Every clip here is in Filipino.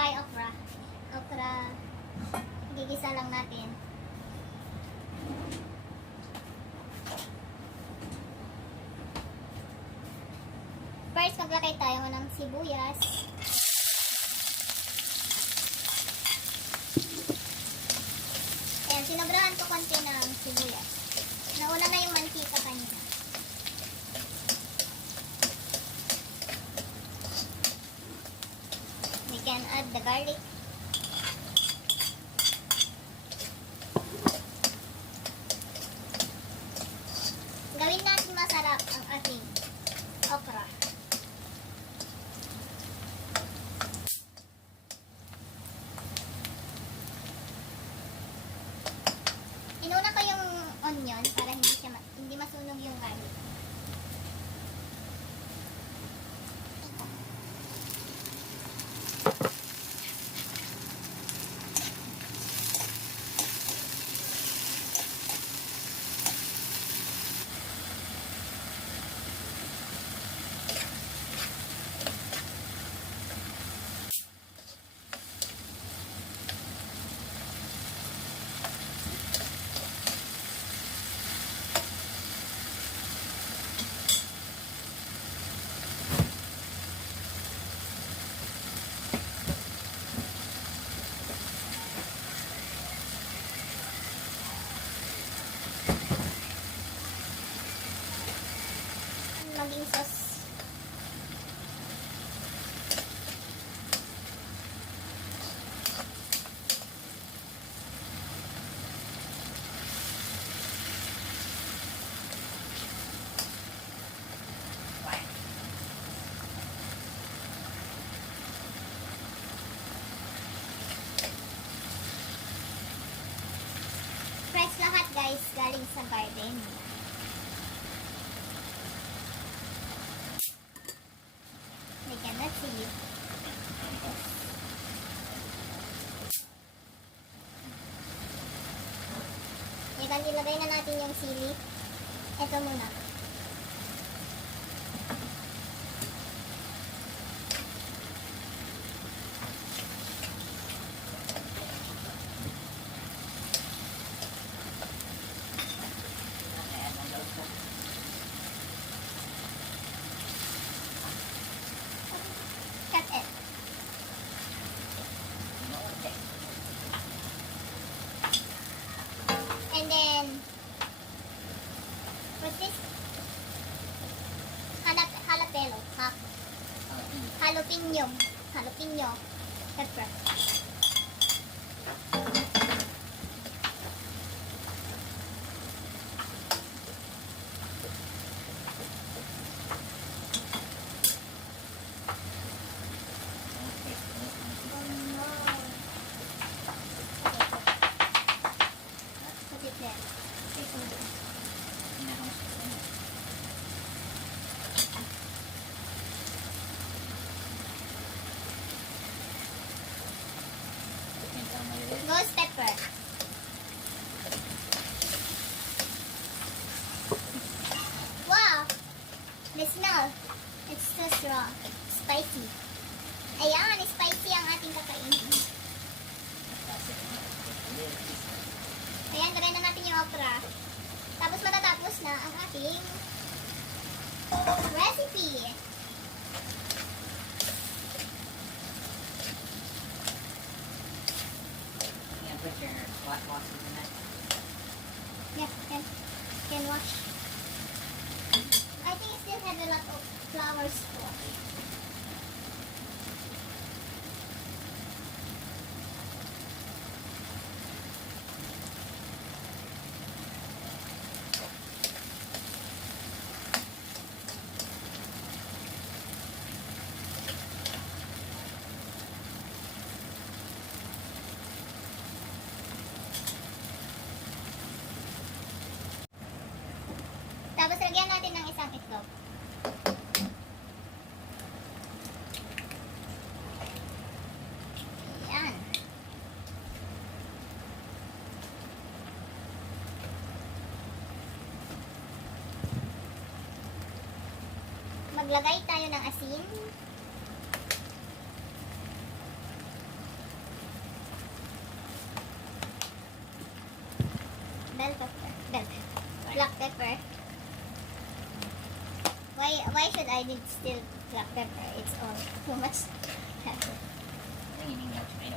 fry okra. Okra, gigisa lang natin. First, maglagay tayo ng sibuyas. Ayan, sinobrahan ko konti ng sibuyas. Nauna na yung mantika kanina. We can add the garlic. Gawin natin masarap ang ating okra. Inuna ko yung onion para hindi masunog yung garlic. Maging sauce. Fresh lahat guys, galing sa garden. We cannot see it. Ilagay na natin yung sili. Ito muna. Cut it. And then, what's this? Jalapeno. Jalapeno pepper. Put it there. Ghost pepper. Wow! The smell. It's so strong. Spicy. Ayan, spicy ang ating kakainin. Ayan, lagay na natin yung okra. Tapos matatapos na ang ating recipe. Put your washing in that. Yeah, can wash. I think it still has a lot of flowers to wash. Tapos lagyan natin ng isang itlog. Ayan. Maglagay tayo ng asin. Bell pepper. Bell pepper. Black pepper. Why should I need still black pepper? It's all too much pepper. Ang ining na tomato.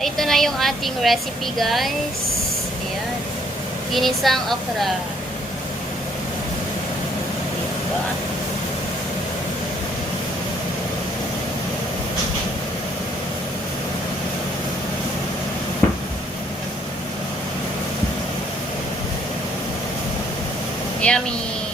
Ito na yung ating recipe, guys. Ayan. Ginisang okra. Diba? Yummy!